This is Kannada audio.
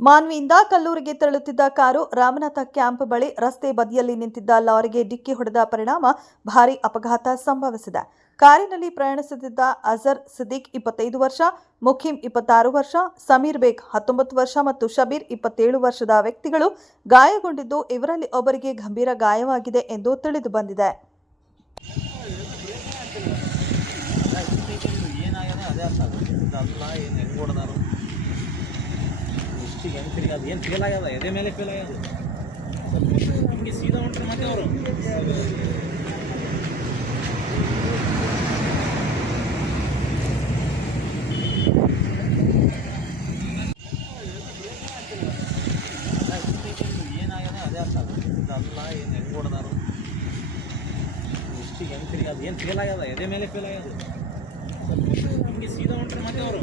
ಮಾನ್ವಿಯಿಂದ ಕಲ್ಲೂರಿಗೆ ತೆರಳುತ್ತಿದ್ದ ಕಾರು ರಾಮನಾಥ ಕ್ಯಾಂಪ್ ಬಳಿ ರಸ್ತೆ ಬದಿಯಲ್ಲಿ ನಿಂತಿದ್ದ ಲಾರಿಗೆ ಡಿಕ್ಕಿ ಹೊಡೆದ ಪರಿಣಾಮ ಭಾರೀ ಅಪಘಾತ ಸಂಭವಿಸಿದೆ. ಕಾರಿನಲ್ಲಿ ಪ್ರಯಾಣಿಸುತ್ತಿದ್ದ ಅಜರ್ ಸಿದ್ದಿಕ್ 25 ವರ್ಷ, ಮುಖೀಂ 26 ವರ್ಷ, ಸಮೀರ್ ಬೇಗ್ 19 ವರ್ಷ ಮತ್ತು ಶಬೀರ್ 27 ವರ್ಷದ ವ್ಯಕ್ತಿಗಳು ಗಾಯಗೊಂಡಿದ್ದು, ಇವರಲ್ಲಿ ಒಬ್ಬರಿಗೆ ಗಂಭೀರ ಗಾಯವಾಗಿದೆ ಎಂದು ತಿಳಿದು ಬಂದಿದೆ. ಏನು ಫೇಲ್ ಆಗ್ಯದ, ಎದೆ ಮೇಲೆ ಫೇಲ್ ಆಗ್ಯದ. ಹಿಂಗೆ ಸೀದಾ ಹೊಂಟ್ರೆ ಮತ್ತೆ ಅವರು ಏನಾಗ್ಯದ ಅದೇ ಅರ್ಥ ಅದಲ್ಲ. ಏನು ಹೆಂಗೆ ಹೊಡೆದಾರು, ಇಷ್ಟಿಗೆ ಹೆಂಗೆ ತಿರುಗಾದ, ಏನು ಫೇಲ್ ಆಗ್ಯದ, ಎದೆ ಮೇಲೆ ಫೇಲ್ ಆಗ್ಯದ. ಹಿಂಗೆ ಸೀದಾ ಹೊಂಟ್ರೆ ಮತ್ತೆ ಅವರು